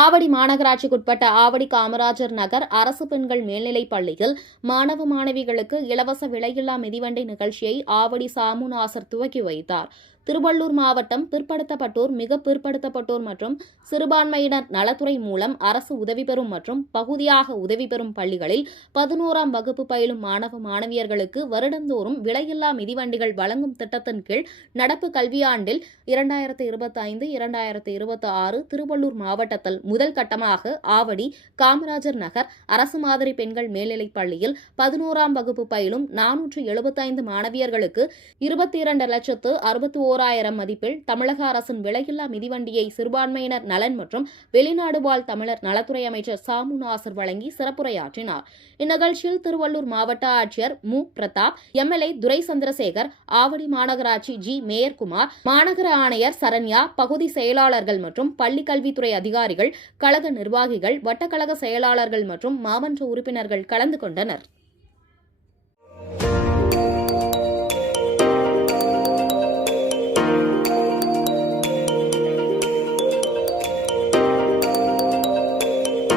ஆவடி மாநகராட்சிக்குட்பட்ட ஆவடி காமராஜர் நகர் அரசு பெண்கள் மேல்நிலைப் பள்ளியில் மாணவ மாணவிகளுக்கு இலவச விலையில்லா மிதிவண்டி நிகழ்ச்சியை ஆவடி சாமு நாசர் துவக்கி வைத்தார். திருவள்ளூர் மாவட்டம் பிற்படுத்தப்பட்டோர், மிக பிற்படுத்தப்பட்டோர் மற்றும் சிறுபான்மையினர் நலத்துறை மூலம் அரசு உதவி பெறும் மற்றும் பகுதியாக உதவி பெறும் பள்ளிகளில் 11ஆம் வகுப்பு பயிலும் மாணவ மாணவியர்களுக்கு வருடந்தோறும் விலையில்லா மிதிவண்டிகள் வழங்கும் திட்டத்தின் கீழ் நடப்பு கல்வியாண்டில் 2025-2026 திருவள்ளூர் மாவட்டத்தில் முதல் கட்டமாக ஆவடி காமராஜர் நகர் அரசு மாதிரி பெண்கள் மேல்நிலைப் பள்ளியில் 11ஆம் வகுப்பு பயிலும் 475 மாணவியர்களுக்கு 22,61,000 மதிப்பில் தமிழக அரசின் விலையில்லா மிதிவண்டியை சிறுபான்மையினர் நலன் மற்றும் வெளிநாடு வாழ் தமிழர் நலத்துறை அமைச்சர் சாமு நாசர் வழங்கி சிறப்புரையாற்றினார். இந்நிகழ்ச்சியில் திருவள்ளூர் மாவட்ட ஆட்சியர் மு. பிரதாப், எம்எல்ஏ துரை சந்திரசேகர், ஆவடி மாநகராட்சி ஜி. மேயர்குமார், மாநகர ஆணையர் சரண்யா, பகுதி செயலாளர்கள் மற்றும் பள்ளி கல்வித்துறை அதிகாரிகள், கழக நிர்வாகிகள், வட்டக்கழக செயலாளர்கள் மற்றும் மாமன்ற உறுப்பினர்கள் கலந்து கொண்டனர்.